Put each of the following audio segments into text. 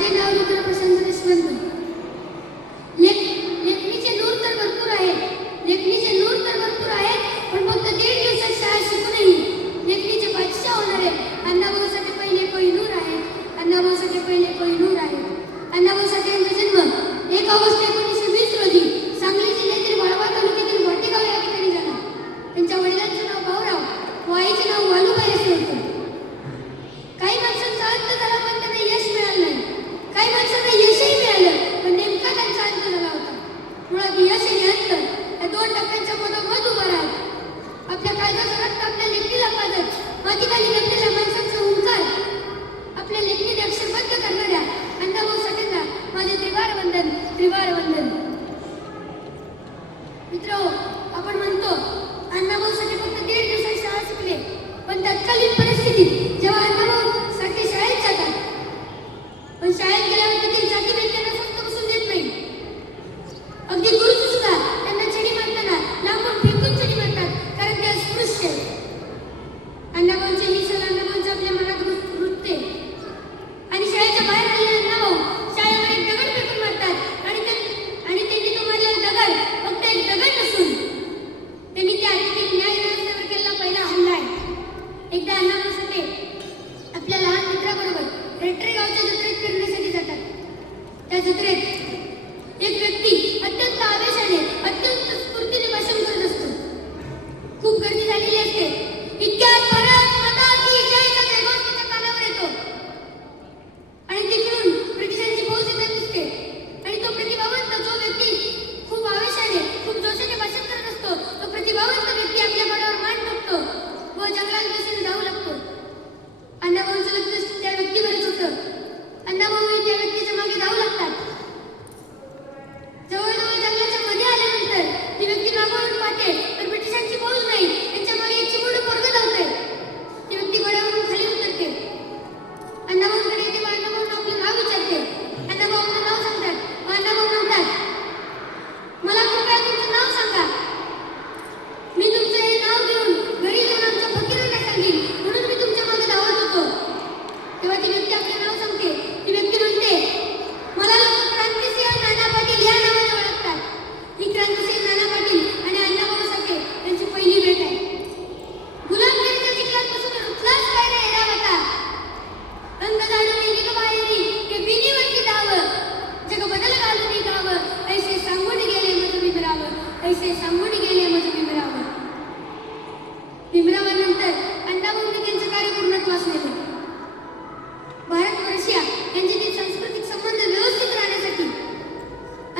माझे नाव रुद्रप्रशांत देशपांडे. लेखणीचे नूर तर भरपूर आहेत, लेखणीचे नूर तर भरपूर आहेत, पण फक्त 1.5 दिवसात शाळा शिकूनही लेखणीचे बादशाह होणार आहेत. अण्णाभाऊसाठी पहिले कोहिनूर आहेत, अण्णाभाऊसाठी पहिले कोहिनूर आहेत. अण्णाभाऊ साठे यांचा जन्म 1 ऑगस्ट 1920 रोजी सांगली जिल्ह्यातील वाळवा तालुक्यातील वाटेगाव या ठिकाणी झाला. त्यांच्या वडिलांचे नाव भाऊराव व आईचे नाव वालूबाई असे होते. काही माणसांचा अंत झाला पण त्यांना यश मिळालं नाही, काही माणसांना यशही मिळालं पण नेमका त्यांचा अंत झाला होता. मुळात यश आणि अंत या 2 टप्प्यांच्या मधोमध उभा राहत आपल्या काळजाचं रक्त आपल्या लेखणीला पाजत मातीखाली लपलेल्या माणसांचा हुंकार आपल्या लेखणीने अक्षरबद्ध करणाऱ्या अण्णाभाऊ साठेंना माझे त्रिवार वंदन, त्रिवार वंदन. मित्र, आपण म्हणतो अण्णाभाऊ साठे फक्त 1.5 दिवसात शाळा शिकले, पण तत्कालीन परिस्थितीत जेव्हा अण्णाभाऊ साठे शाळेत जातात, पण शाळेत गेल्यावर तेथील जातीभेद त्यांना फक्त बसून देत नाही. अगदी गुरुजी सुद्धा त्यांना छडी मारताना लांबून फेकून छडी मारतात, कारण ते अस्पृश्य. अण्णाभाऊंचे मिसल, अण्णाभाऊंचे आपल्या मनात रुतते आणि शाळेच्या बाहेर आलेले अण्णाभाऊ शाळेवर एक दगड फेकून मारतात आणि त्यांनी तो मारलेला दगड फक्त एक दगड नसून त्यांनी त्या आधीतील न्याय व्यवस्थेवर केलेला पहिला हल्ला आहे. एकदा अण्णाभाऊ साठे आपल्या लहान मित्राबरोबर रेटरे गावच्या जत्रेत फिरण्यासाठी जातात. त्या जत्रेत एक व्यक्ती अत्यंत आवेशाने, अत्यंत स्फूर्तीने भाषण करत असतो. खूप गर्दी झालेली असते. इतक्यात भारत माता की जयचा जयघोष त्याच्या कानावर येतो आणि तिकडून ब्रिटिशांची फौज येताना दिसते आणि तो प्रतिभावंत जो व्यक्ती खूप आवेशाने, खूप जोशाने भाषण करत असतो, तो प्रतिभावंत व्यक्ती आपल्या मांडीवर मान टाकतो व जंगलात दिशेने धावू लागतो. अण्णाभाऊंचं लक्ष त्या व्यक्तीवरच होतं. अण्णाभाऊ त्या व्यक्तीच्या मागे धावू लागतात. जवळजवळ जंगलाच्या मध्ये आल्यानंतर ती व्यक्ती मागवरून पाहते तर ब्रिटिशांची फौज नाही, त्यांच्या मागे एक चिमुरडं पोरगं धावतंय. ती व्यक्ती घोड्यावरून खाली उतरते. अण्णाभाऊंकडे येते व अण्णाभाऊंना आपलं नाव विचारते. अण्णाभाऊ आपलं नाव सांगतात व अण्णाभाऊ म्हणतात, मला कृपया तुमचं नाव सांगा. मी तुमचं हे नाव घेऊन घरी जाऊन आमच्या फकीरांना सांगेन, म्हणून मी तुमच्या मागे धावत होतो. तेव्हा ती व्यक्ती आपलं नाव सांगते. ती व्यक्ती म्हणते, मला लोक क्रांतिसिंह नाना पाटील या नावाने ओळखतात. ही क्रांतिसिंह नाना पाटील आणि अण्णाभाऊ साठे यांची पहिली भेट आहे. गुलामगिरीच्या चिखलात बसून रुतलाच काय रे एरावता, अंग जाणून निघ बाहेरी के बिनीवरती धावं, जग बदल घालून गावं, ऐसे सांगून गेले मज भीमराव, ऐसे सांगून गेले मज भीमराव. भीमरावांनंतर अण्णाभाऊंनी त्यांचं कार्य पूर्णत्वास नेले. भारत व रशिया यांच्यातील सांस्कृतिक संबंध व्यवस्थित राहण्यासाठी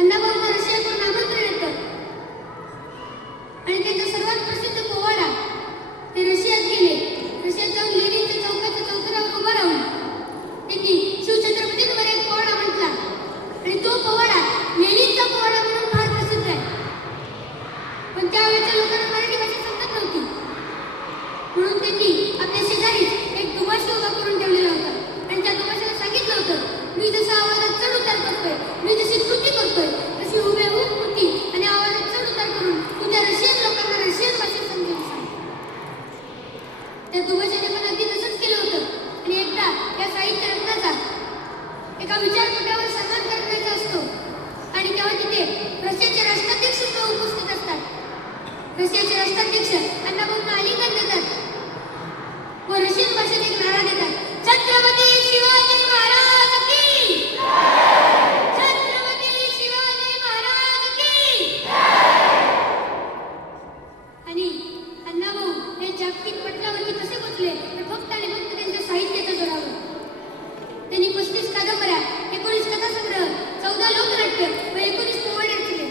अण्णाभाऊंना रशियाकडून आमंत्रण येतं आणि त्यांचा सर्वात प्रसिद्ध पोवाडा ते रशियात गेले. रशियात जाऊन लेनिनच्या चौकाच्या चौतऱ्यावर उभा राहून त्यांनी शिवछत्रपतींवर एक पोवाडा म्हटला आणि तो पोवाडा लेनिनचा पोवाडा म्हणून फार प्रसिद्ध आहे. पण त्यावेळेच्या लोकांना मराठी भाषा समजत नव्हती, म्हणून त्यांनी आपल्या शेजारी एक दुभाषी उभा करून ठेवलेला होता आणि त्या दुभाषाला सांगितलं होतं, मी जसा आवाजात चढ उतार करतोय, मी जशी कृती करतोय तशी हुबेहूब कृती आणि आवाजात चढ उतार करून तुझ्या रशियन लोकांना रशियन भाषेत समजून सांग. त्या दुभाषाने पण अगदी तसंच केलं होतं आणि एकदा या साहित्य रत्नाचा एका विचारपीठावर सन्मान करण्याचा असतो आणि तेव्हा तिथे रशियाचे राष्ट्राध्यक्ष सुद्धा उपस्थित असतात. रशियाचे राष्ट्राध्यक्ष अण्णाभाऊंना आलिंगन देतात व रशियन भाषेत एक नारा देतात, छत्रपती शिवाजी महाराज की जय, छत्रपती शिवाजी महाराज की जय. आणि अण्णाभाऊ हे जागतिक पटलावरती कसे पोचले तर फक्त आणि फक्त त्यांच्या साहित्याच्या जोरावर. त्यांनी 35 कादंबऱ्या, 19 कथासंग्रह, 14 लोकनाट्य व 19 पोवाडे रचले.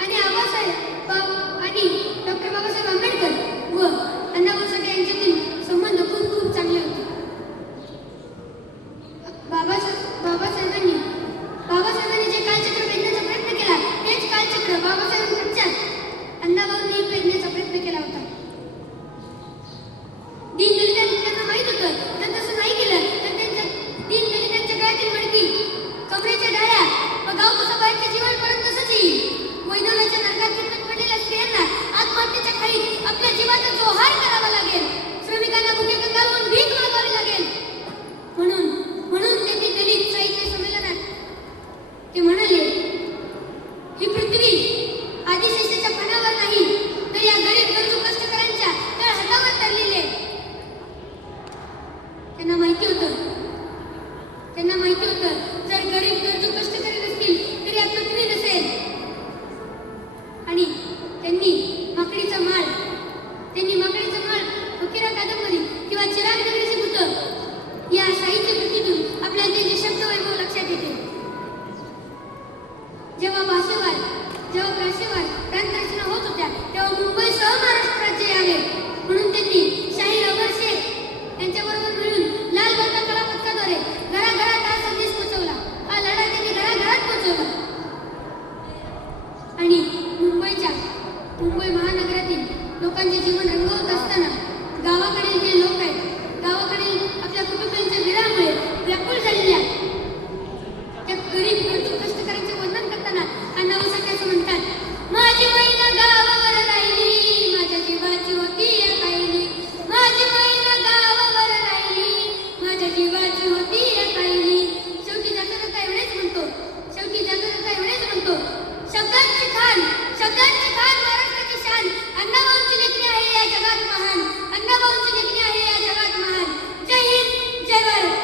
आणि आबासाहेब आणि डॉक्टर बाबासाहेब आंबेडकर व अण्णाभाऊ त्यांना माहिती होतं जर गरीब गरजू